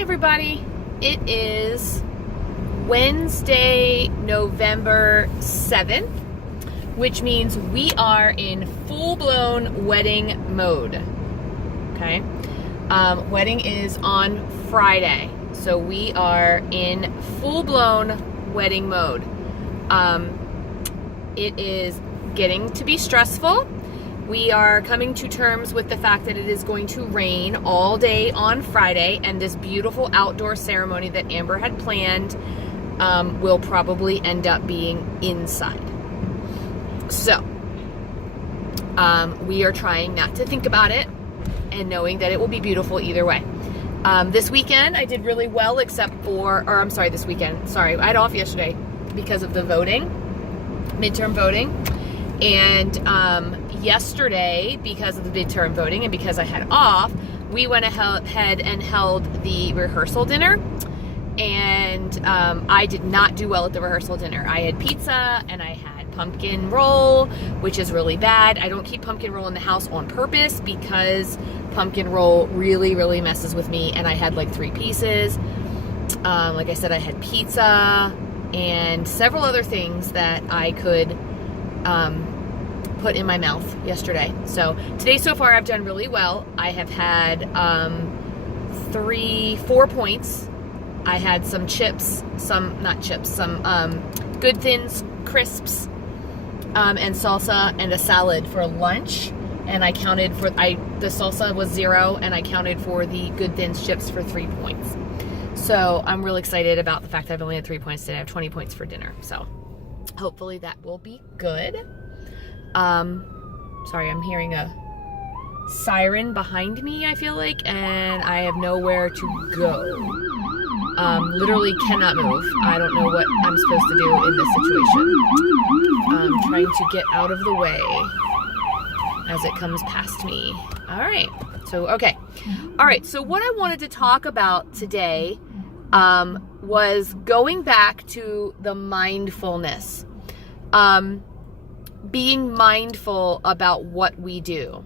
everybody. It is Wednesday, November 7th, which means we are in full-blown wedding mode. Okay? Wedding is on Friday, so we are in full-blown wedding mode. It is getting to be stressful. We are coming to terms with the fact that it is going to rain all day on Friday, and this beautiful outdoor ceremony that Amber had planned will probably end up being inside. So, we are trying not to think about it and knowing that it will be beautiful either way. This weekend I did really well this weekend. Sorry, I had off yesterday because of the voting, midterm voting. And yesterday, because of the midterm voting and because I had off, we went ahead and held the rehearsal dinner. And I did not do well at the rehearsal dinner. I had pizza and I had pumpkin roll, which is really bad. I don't keep pumpkin roll in the house on purpose because pumpkin roll really, really messes with me. And I had like 3 pieces. Like I said, I had pizza and several other things that I could put in my mouth yesterday. So today so far I've done really well. I have had 4 points. I had some chips, some Good Thins crisps, and salsa and a salad for lunch. And I counted for, the salsa was 0 and I counted for the Good Thins chips for 3 points. So I'm really excited about the fact that I've only had 3 points today. I have 20 points for dinner. So hopefully that will be good. Sorry, I'm hearing a siren behind me, I feel like, and I have nowhere to go. Literally cannot move. I don't know what I'm supposed to do in this situation. Trying to get out of the way as it comes past me. All right. So, okay. All right. So what I wanted to talk about today, was going back to the mindfulness. Being mindful about what we do.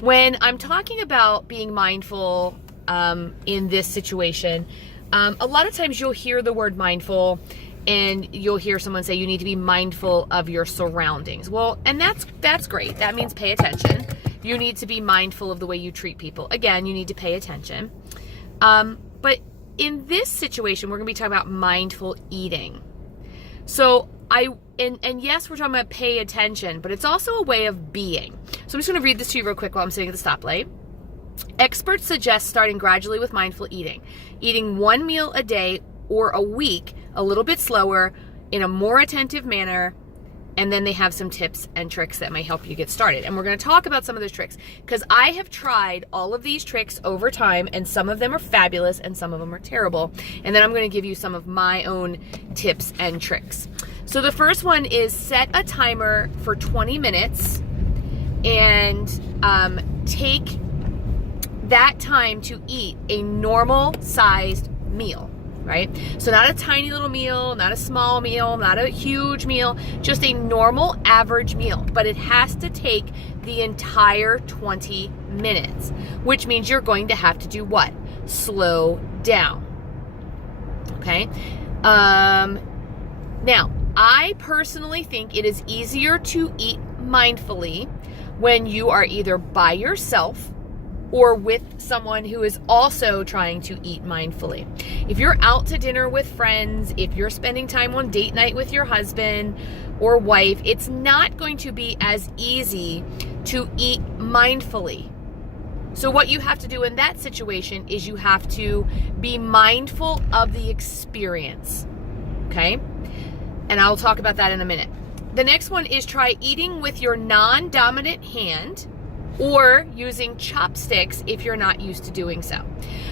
When I'm talking about being mindful in this situation, a lot of times you'll hear the word mindful and you'll hear someone say you need to be mindful of your surroundings. Well, and that's great. That means pay attention. You need to be mindful of the way you treat people. Again, you need to pay attention. But in this situation, we're going to be talking about mindful eating. So and yes, we're talking about pay attention, but it's also a way of being. So I'm just going to read this to you real quick while I'm sitting at the stoplight. Experts suggest starting gradually with mindful eating. Eating 1 meal a day or a week, a little bit slower, in a more attentive manner, and then they have some tips and tricks that may help you get started. And we're going to talk about some of those tricks because I have tried all of these tricks over time, and some of them are fabulous and some of them are terrible. And then I'm going to give you some of my own tips and tricks. So the first one is set a timer for 20 minutes and take that time to eat a normal sized meal, right? So not a tiny little meal, not a small meal, not a huge meal, just a normal average meal. But it has to take the entire 20 minutes, which means you're going to have to do what? Slow down. Okay? Now, I personally think it is easier to eat mindfully when you are either by yourself or with someone who is also trying to eat mindfully. If you're out to dinner with friends, if you're spending time on date night with your husband or wife, it's not going to be as easy to eat mindfully. So what you have to do in that situation is you have to be mindful of the experience, okay? And I'll talk about that in a minute. The next one is try eating with your non-dominant hand or using chopsticks if you're not used to doing so.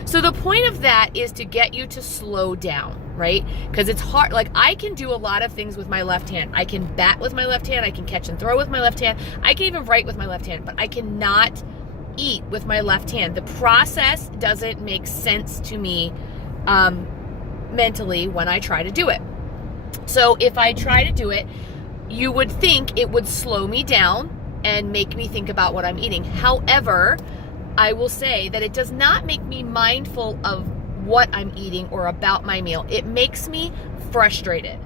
So the point of that is to get you to slow down, right? Because it's hard. Like, I can do a lot of things with my left hand. I can bat with my left hand. I can catch and throw with my left hand. I can even write with my left hand, but I cannot eat with my left hand. The process doesn't make sense to me mentally when I try to do it. So if I try to do it, you would think it would slow me down and make me think about what I'm eating. However, I will say that it does not make me mindful of what I'm eating or about my meal. It makes me frustrated.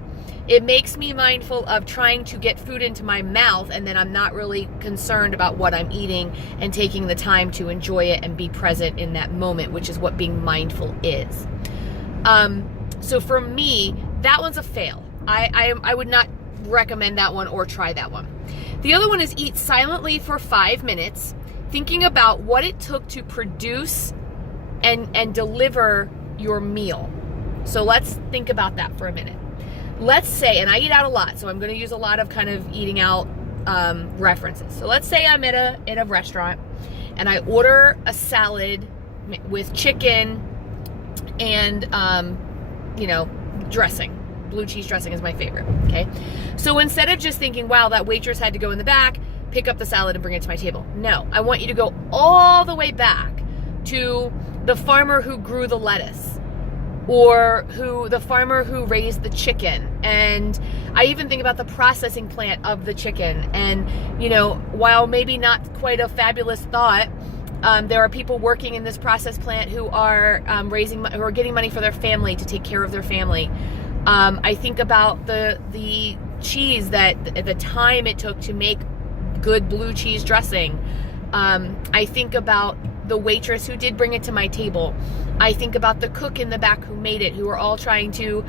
It makes me mindful of trying to get food into my mouth, and then I'm not really concerned about what I'm eating and taking the time to enjoy it and be present in that moment, which is what being mindful is. So for me, that one's a fail. I would not recommend that one or try that one. The other one is eat silently for 5 minutes, thinking about what it took to produce and deliver your meal. So let's think about that for a minute. Let's say, and I eat out a lot, so I'm going to use a lot of kind of eating out references. So let's say I'm at a restaurant and I order a salad with chicken and dressing. Blue cheese dressing is my favorite. Okay, so instead of just thinking, wow, that waitress had to go in the back, pick up the salad and bring it to my table. No, I want you to go all the way back to the farmer who grew the lettuce, or the farmer who raised the chicken. And I even think about the processing plant of the chicken. And, while maybe not quite a fabulous thought, there are people working in this process plant who are who are getting money for their family to take care of their family. I think about the cheese, the time it took to make good blue cheese dressing. I think about the waitress who did bring it to my table. I think about the cook in the back who made it, who are all trying to,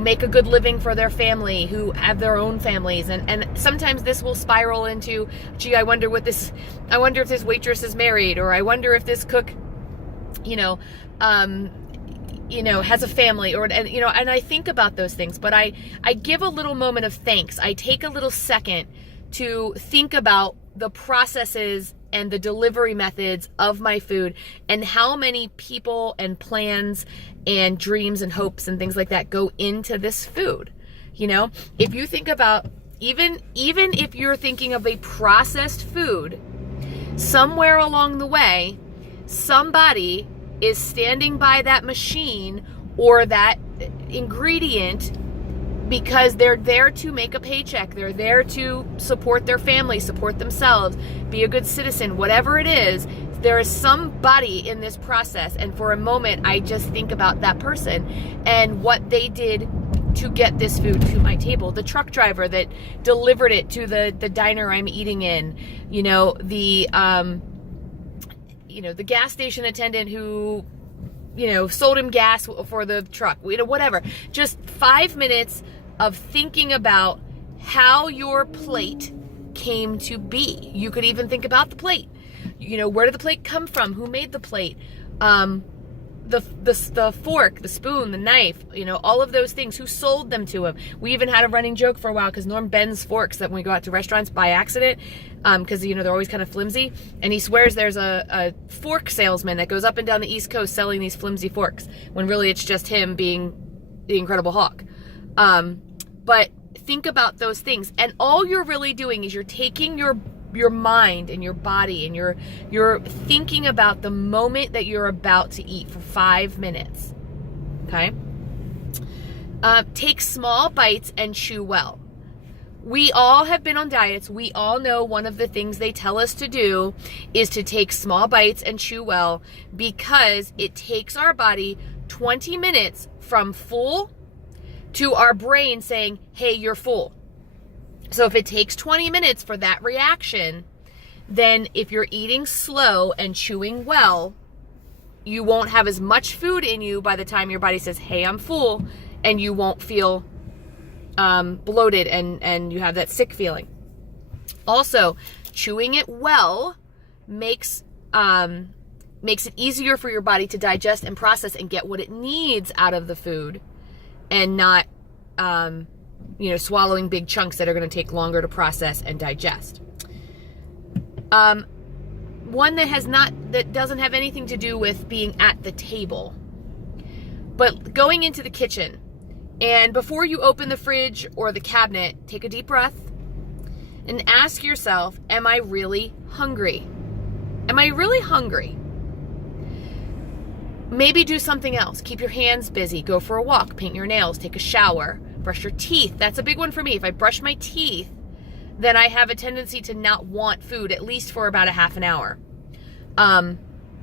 make a good living for their family, who have their own families. And sometimes this will spiral into, gee, I wonder if this waitress is married, or I wonder if this cook, has a family, and I think about those things, but I give a little moment of thanks. I take a little second to think about the processes and the delivery methods of my food, and how many people and plans and dreams and hopes and things like that go into this food. If you think about, even if you're thinking of a processed food, somewhere along the way, somebody is standing by that machine or that ingredient because they're there to make a paycheck. They're there to support their family, support themselves, be a good citizen, whatever it is. There is somebody in this process. And for a moment, I just think about that person and what they did to get this food to my table. The truck driver that delivered it to the diner I'm eating in, the gas station attendant who, sold him gas for the truck, whatever. Just 5 minutes of thinking about how your plate came to be. You could even think about the plate. Where did the plate come from? Who made the plate? The fork, the spoon, the knife, all of those things. Who sold them to him? We even had a running joke for a while because Norm bends forks that when we go out to restaurants by accident, because they're always kind of flimsy, and he swears there's a fork salesman that goes up and down the East Coast selling these flimsy forks, when really it's just him being the Incredible Hulk. But think about those things, and all you're really doing is you're taking your mind and your body, and you're thinking about the moment that you're about to eat for 5 minutes. Okay? Take small bites and chew well. We all have been on diets. We all know one of the things they tell us to do is to take small bites and chew well, because it takes our body 20 minutes from full to our brain saying, hey, you're full. So if it takes 20 minutes for that reaction, then if you're eating slow and chewing well, you won't have as much food in you by the time your body says, hey, I'm full, and you won't feel bloated and you have that sick feeling. Also, chewing it well makes it easier for your body to digest and process and get what it needs out of the food, and not swallowing big chunks that are going to take longer to process and digest. One that doesn't have anything to do with being at the table, but going into the kitchen, and before you open the fridge or the cabinet, take a deep breath and ask yourself, am I really hungry? Am I really hungry? Maybe do something else. Keep your hands busy. Go for a walk. Paint your nails. Take a shower. Brush your teeth. That's a big one for me. If I brush my teeth, then I have a tendency to not want food, at least for about a half an hour.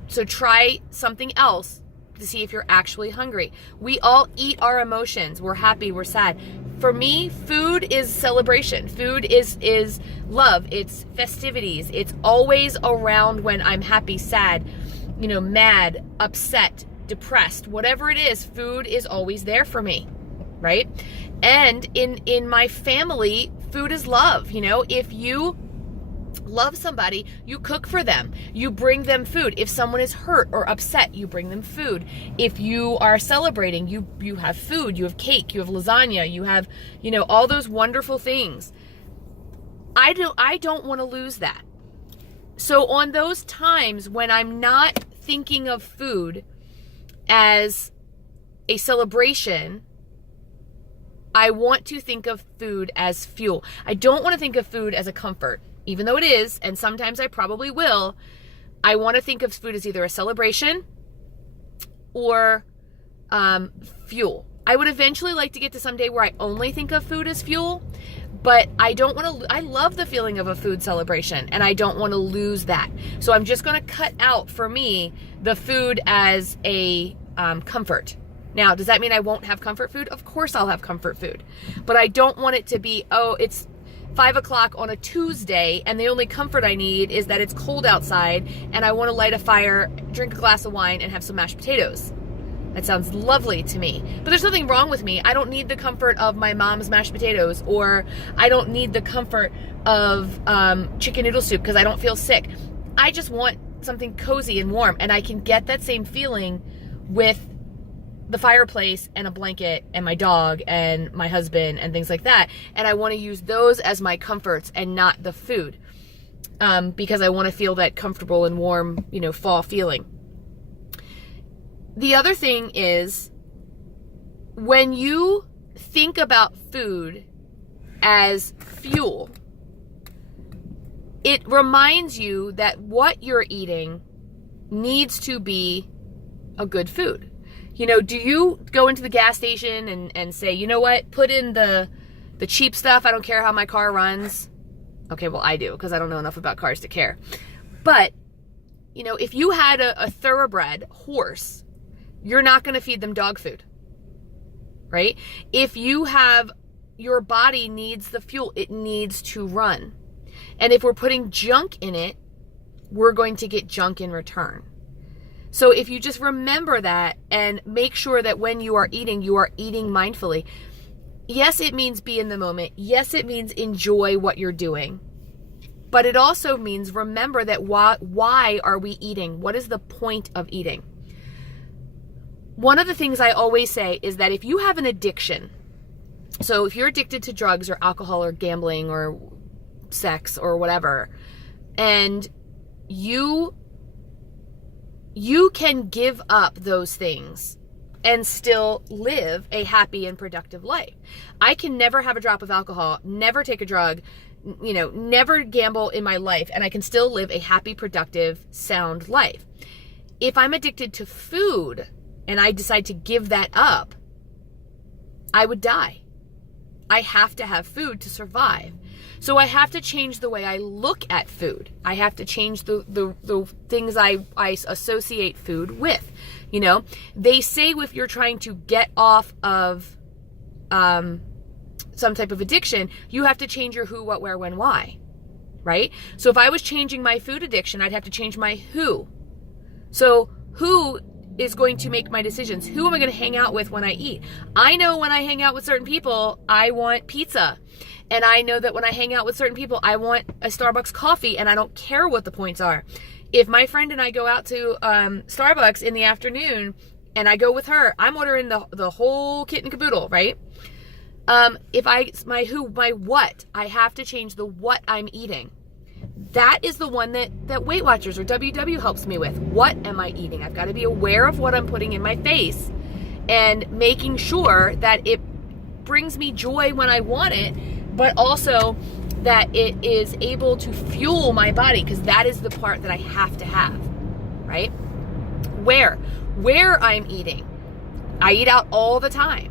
So try something else to see if you're actually hungry. We all eat our emotions. We're happy, we're sad. For me, food is celebration. Food is love. It's festivities. It's always around when I'm happy, sad, mad, upset, depressed, whatever it is, food is always there for me, right? And in my family, food is love. If you love somebody, you cook for them. You bring them food. If someone is hurt or upset, you bring them food. If you are celebrating, you have food, you have cake, you have lasagna, you have, all those wonderful things. I don't want to lose that. So on those times when I'm not thinking of food as a celebration, I want to think of food as fuel. I don't want to think of food as a comfort. Even though it is, and sometimes I probably will, I want to think of food as either a celebration or fuel. I would eventually like to get to someday where I only think of food as fuel, but I don't want to. I love the feeling of a food celebration, and I don't want to lose that. So I'm just going to cut out, for me, the food as a comfort. Now, does that mean I won't have comfort food? Of course I'll have comfort food, but I don't want it to be, it's 5 o'clock on a Tuesday, and the only comfort I need is that it's cold outside, and I want to light a fire, drink a glass of wine, and have some mashed potatoes. That sounds lovely to me. But there's nothing wrong with me. I don't need the comfort of my mom's mashed potatoes, or I don't need the comfort of chicken noodle soup because I don't feel sick. I just want something cozy and warm, and I can get that same feeling with the fireplace and a blanket and my dog and my husband and things like that. And I want to use those as my comforts and not the food, because I want to feel that comfortable and warm, fall feeling. The other thing is, when you think about food as fuel, it reminds you that what you're eating needs to be a good food. Do you go into the gas station and say, you know what, put in the cheap stuff, I don't care how my car runs? Okay, well, I do, because I don't know enough about cars to care. But, if you had a thoroughbred horse, you're not going to feed them dog food, right? If your body needs the fuel, it needs to run. And if we're putting junk in it, we're going to get junk in return. So if you just remember that and make sure that when you are eating mindfully. Yes, it means be in the moment. Yes, it means enjoy what you're doing. But it also means remember that why are we eating? What is the point of eating? One of the things I always say is that if you have an addiction, so if you're addicted to drugs or alcohol or gambling or sex or whatever, and you can give up those things and still live a happy and productive life. I can never have a drop of alcohol, never take a drug, never gamble in my life, and I can still live a happy, productive, sound life. If I'm addicted to food and I decide to give that up, I would die. I have to have food to survive. So I have to change the way I look at food. I have to change the things I associate food with. They say if you're trying to get off of some type of addiction, you have to change your who, what, where, when, why, right? So if I was changing my food addiction, I'd have to change my who. So who is going to make my decisions? Who am I going to hang out with when I eat? I know when I hang out with certain people, I want pizza. And I know that when I hang out with certain people, I want a Starbucks coffee, and I don't care what the points are. If my friend and I go out to Starbucks in the afternoon and I go with her, I'm ordering the whole kit and caboodle, right? My what, I have to change the what I'm eating. That is the one that Weight Watchers or WW helps me with. What am I eating? I've got to be aware of what I'm putting in my face and making sure that it brings me joy when I want it, but also that it is able to fuel my body, because that is the part that I have to have, right? Where I'm eating. I eat out all the time.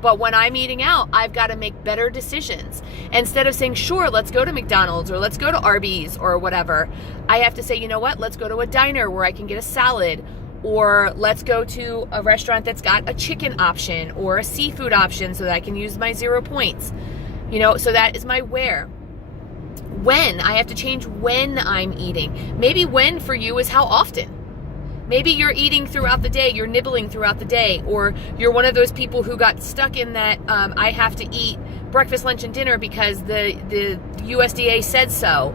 But when I'm eating out, I've got to make better decisions. Instead of saying, sure, let's go to McDonald's or let's go to Arby's or whatever, I have to say, you know what, let's go to a diner where I can get a salad, Or let's go to a restaurant that's got a chicken option or a seafood option so that I can use my 0 points. So that is my where. When, I have to change when I'm eating. Maybe when for you is how often. Maybe you're eating throughout the day, you're nibbling throughout the day, or you're one of those people who got stuck in that I have to eat breakfast, lunch, and dinner because the USDA said so,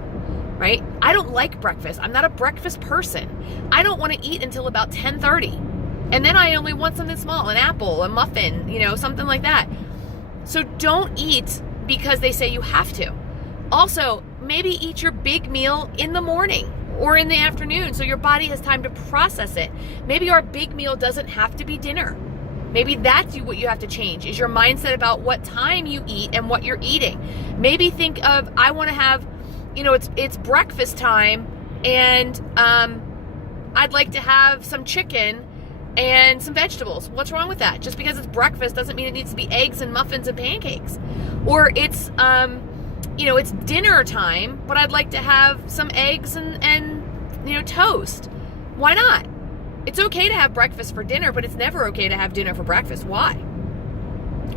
right? I don't like breakfast. I'm not a breakfast person. I don't want to eat until about 10:30. And then I only want something small, an apple, a muffin, something like that. So don't eat because they say you have to. Also, maybe eat your big meal in the morning or in the afternoon so your body has time to process it. Maybe our big meal doesn't have to be dinner. Maybe that's what you have to change, is your mindset about what time you eat and what you're eating. Maybe think of, I want to have, it's breakfast time and I'd like to have some chicken and some vegetables. What's wrong with that? Just because it's breakfast doesn't mean it needs to be eggs and muffins and pancakes. Or it's, it's dinner time, but I'd like to have some eggs and toast. Why not? It's okay to have breakfast for dinner, but it's never okay to have dinner for breakfast. Why?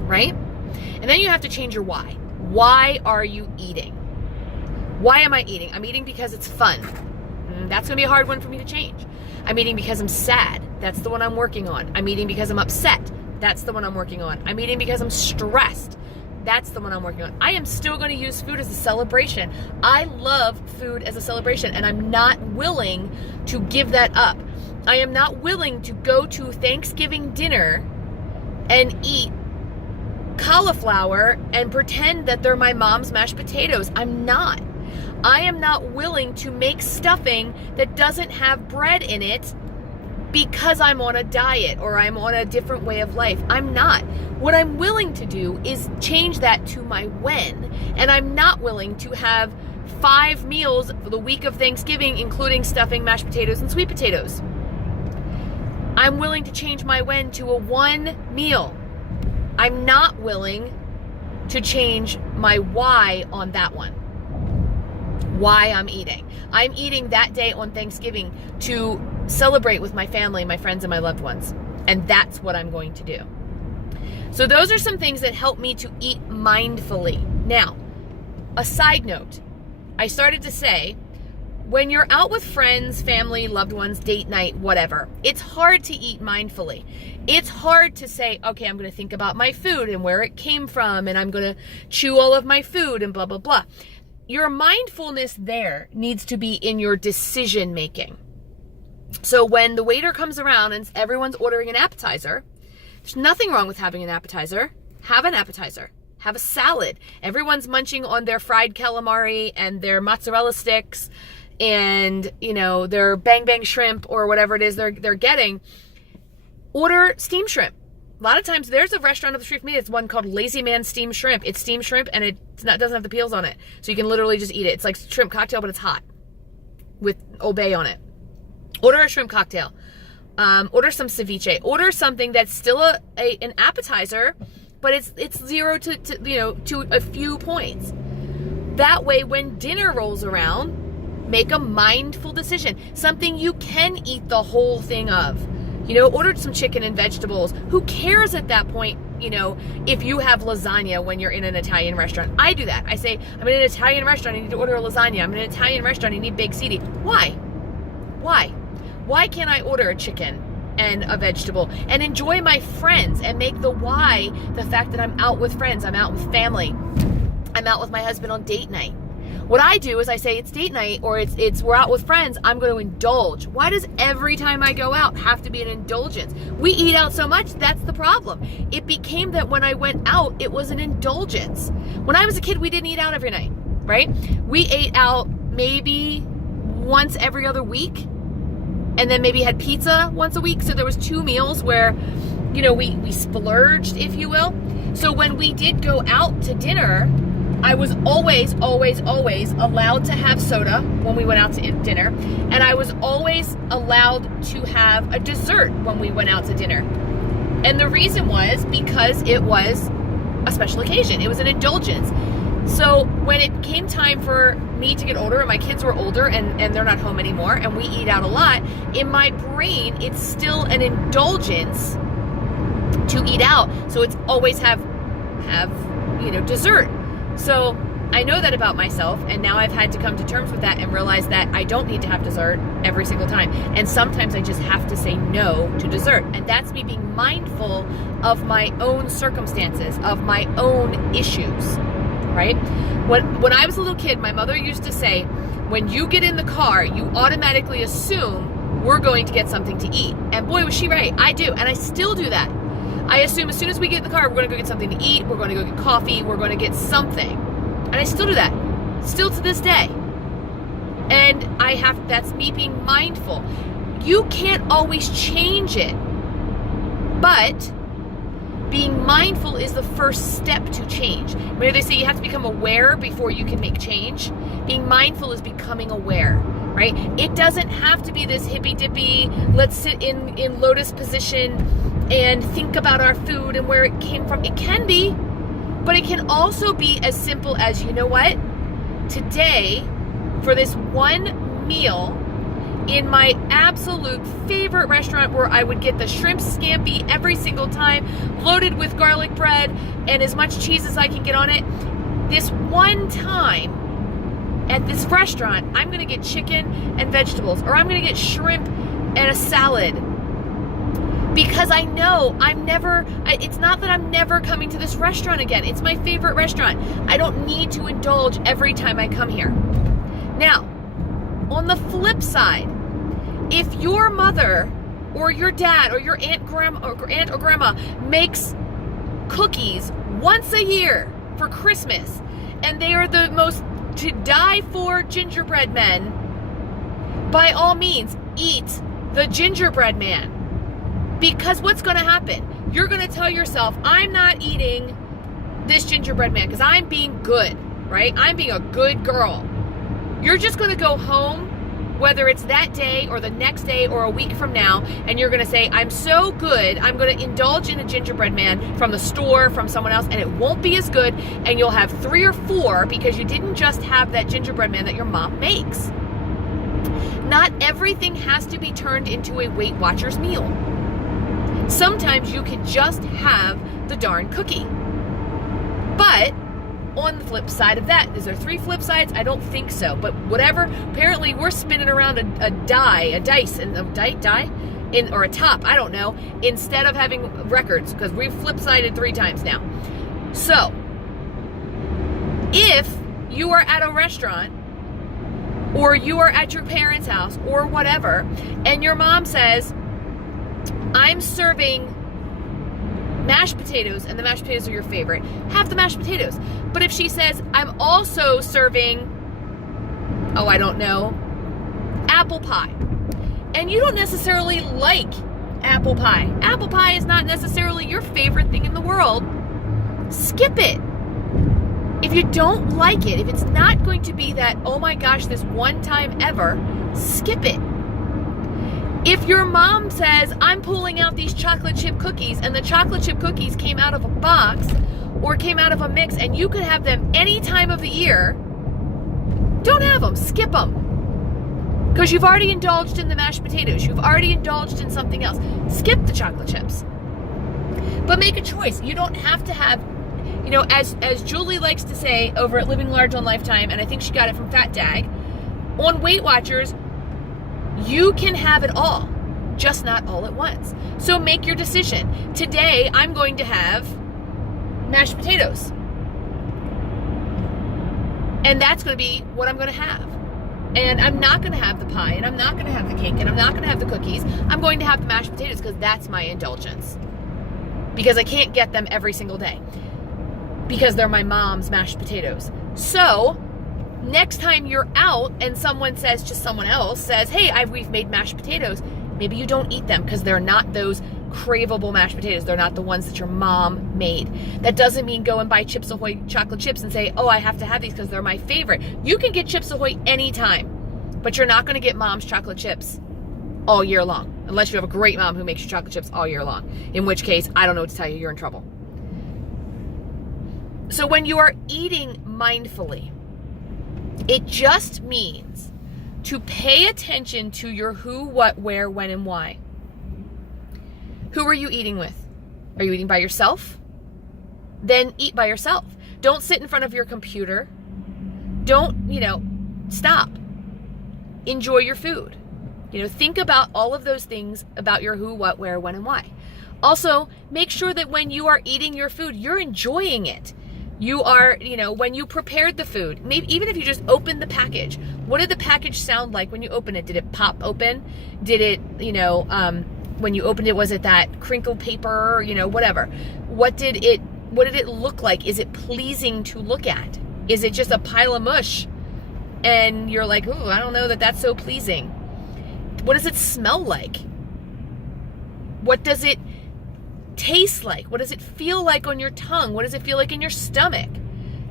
Right? And then you have to change your why. Why are you eating? Why am I eating? I'm eating because it's fun. That's going to be a hard one for me to change. I'm eating because I'm sad. That's the one I'm working on. I'm eating because I'm upset. That's the one I'm working on. I'm eating because I'm stressed. That's the one I'm working on. I am still going to use food as a celebration. I love food as a celebration, and I'm not willing to give that up. I am not willing to go to Thanksgiving dinner and eat cauliflower and pretend that they're my mom's mashed potatoes. I'm not. I am not willing to make stuffing that doesn't have bread in it because I'm on a diet or I'm on a different way of life. I'm not. What I'm willing to do is change that to my when. And I'm not willing to have 5 meals for the week of Thanksgiving, including stuffing, mashed potatoes, and sweet potatoes. I'm willing to change my when to a 1 meal. I'm not willing to change my why on that one. Why I'm eating. I'm eating that day on Thanksgiving to celebrate with my family, my friends, and my loved ones. And that's what I'm going to do. So those are some things that help me to eat mindfully. Now, a side note, I started to say, when you're out with friends, family, loved ones, date night, whatever, it's hard to eat mindfully. It's hard to say, okay, I'm going to think about my food and where it came from, and I'm going to chew all of my food and blah, blah, blah. Your mindfulness there needs to be in your decision making. So when the waiter comes around and everyone's ordering an appetizer, there's nothing wrong with having an appetizer. Have an appetizer. Have a salad. Everyone's munching on their fried calamari and their mozzarella sticks and, their bang bang shrimp or whatever it is they're getting. Order steamed shrimp. A lot of times there's a restaurant up the street from me. It's one called Lazy Man Steamed Shrimp. It's steamed shrimp and doesn't have the peels on it. So you can literally just eat it. It's like shrimp cocktail, but it's hot with Old Bay on it. Order a shrimp cocktail. Order some ceviche. Order something that's still an appetizer, but it's 0 to a few points. That way, when dinner rolls around, make a mindful decision. Something you can eat the whole thing of. Order some chicken and vegetables. Who cares at that point, if you have lasagna when you're in an Italian restaurant? I do that. I say, I'm in an Italian restaurant, I need to order a lasagna. I'm in an Italian restaurant, I need baked ziti. Why? Why can't I order a chicken and a vegetable and enjoy my friends and make the why the fact that I'm out with friends, I'm out with family, I'm out with my husband on date night? What I do is I say it's date night or it's we're out with friends, I'm going to indulge. Why does every time I go out have to be an indulgence? We eat out so much, that's the problem. It became that when I went out, it was an indulgence. When I was a kid, we didn't eat out every night, right? We ate out maybe once every other week and then maybe had pizza once a week. So there was 2 meals where, we splurged, if you will. So when we did go out to dinner, I was always allowed to have soda when we went out to dinner. And I was always allowed to have a dessert when we went out to dinner. And the reason was because it was a special occasion. It was an indulgence. So when it came time for me to get older, and my kids were older and they're not home anymore, and we eat out a lot, in my brain, it's still an indulgence to eat out. So it's always have dessert. So I know that about myself, and now I've had to come to terms with that and realize that I don't need to have dessert every single time. And sometimes I just have to say no to dessert. And that's me being mindful of my own circumstances, of my own issues, right? When I was a little kid, my mother used to say, when you get in the car, you automatically assume we're going to get something to eat. And boy, was she right. I do. And I still do that. I assume as soon as we get in the car, we're going to go get something to eat. We're going to go get coffee. We're going to get something. And I still do that, still to this day. And that's me being mindful. You can't always change it, but being mindful is the first step to change. Where they say you have to become aware before you can make change. Being mindful is becoming aware, right? It doesn't have to be this hippy-dippy, let's sit in lotus position and think about our food and where it came from. It can be. But it can also be as simple as, you know what? Today, for this one meal, in my absolute favorite restaurant where I would get the shrimp scampi every single time, loaded with garlic bread and as much cheese as I can get on it, this one time at this restaurant, I'm going to get chicken and vegetables, or I'm going to get shrimp and a salad. Because I know it's not that I'm never coming to this restaurant again. It's my favorite restaurant. I don't need to indulge every time I come here. Now, on the flip side, if your mother or your dad or your aunt or grandma makes cookies once a year for Christmas, and they are the most to die for gingerbread men, by all means, eat the gingerbread man. Because what's going to happen? You're going to tell yourself, I'm not eating this gingerbread man because I'm being good, right? I'm being a good girl. You're just going to go home, whether it's that day or the next day or a week from now, and you're going to say, I'm so good, I'm going to indulge in a gingerbread man from the store, from someone else, and it won't be as good, and you'll have 3 or 4 because you didn't just have that gingerbread man that your mom makes. Not everything has to be turned into a Weight Watchers meal. Sometimes you can just have the darn cookie. But on the flip side of that, is there 3 flip sides? I don't think so. But whatever, apparently we're spinning around a dice, and or a top, I don't know, instead of having records, because we've flip-sided 3 times now. So, if you are at a restaurant, or you are at your parents' house, or whatever, and your mom says, I'm serving mashed potatoes, and the mashed potatoes are your favorite, have the mashed potatoes. But if she says, I'm also serving, I don't know, apple pie, and you don't necessarily like apple pie is not necessarily your favorite thing in the world, skip it. If you don't like it, if it's not going to be that, oh my gosh, this one time ever, skip it. If your mom says, I'm pulling out these chocolate chip cookies, and the chocolate chip cookies came out of a box or came out of a mix, and you could have them any time of the year, don't have them, skip them. Because you've already indulged in the mashed potatoes. You've already indulged in something else. Skip the chocolate chips. But make a choice. You don't have to have, as Julie likes to say over at Living Large on Lifetime, and I think she got it from Fat Dag, on Weight Watchers, you can have it all, just not all at once. So make your decision. Today, I'm going to have mashed potatoes. And that's going to be what I'm going to have. And I'm not going to have the pie, and I'm not going to have the cake, and I'm not going to have the cookies. I'm going to have the mashed potatoes because that's my indulgence. Because I can't get them every single day. Because they're my mom's mashed potatoes. So, next time you're out and someone else says, hey, we've made mashed potatoes, maybe you don't eat them because they're not those craveable mashed potatoes. They're not the ones that your mom made. That doesn't mean go and buy Chips Ahoy chocolate chips and say, I have to have these because they're my favorite. You can get Chips Ahoy anytime, but you're not going to get mom's chocolate chips all year long, unless you have a great mom who makes your chocolate chips all year long, in which case, I don't know what to tell you, you're in trouble. So when you are eating mindfully, it just means to pay attention to your who, what, where, when, and why. Who are you eating with? Are you eating by yourself? Then eat by yourself. Don't sit in front of your computer. Don't, stop. Enjoy your food. Think about all of those things about your who, what, where, when, and why. Also, make sure that when you are eating your food, you're enjoying it. You are, when you prepared the food, maybe even if you just opened the package, what did the package sound like when you opened it? Did it pop open? Did it, when you opened it, was it that crinkled paper, whatever? What did it look like? Is it pleasing to look at? Is it just a pile of mush? And you're like, ooh, I don't know that that's so pleasing. What does it smell like? What does it taste like? What does it feel like on your tongue? What does it feel like in your stomach?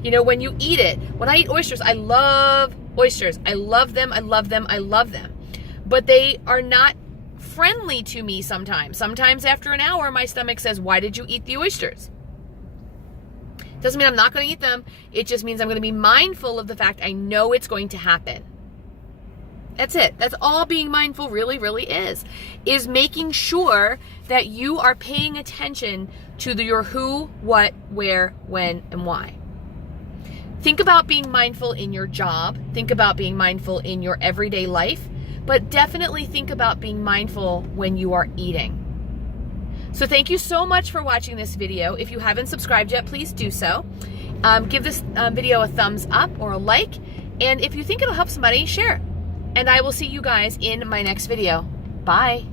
When you eat it. When I eat oysters, I love oysters. I love them. I love them. I love them. But they are not friendly to me sometimes. Sometimes after an hour, my stomach says, why did you eat the oysters? Doesn't mean I'm not going to eat them. It just means I'm going to be mindful of the fact I know it's going to happen. That's it. That's all being mindful really, really is making sure that you are paying attention to your who, what, where, when, and why. Think about being mindful in your job. Think about being mindful in your everyday life, but definitely think about being mindful when you are eating. So thank you so much for watching this video. If you haven't subscribed yet, please do so. Give this video a thumbs up or a like. And if you think it'll help somebody, share it. And I will see you guys in my next video. Bye.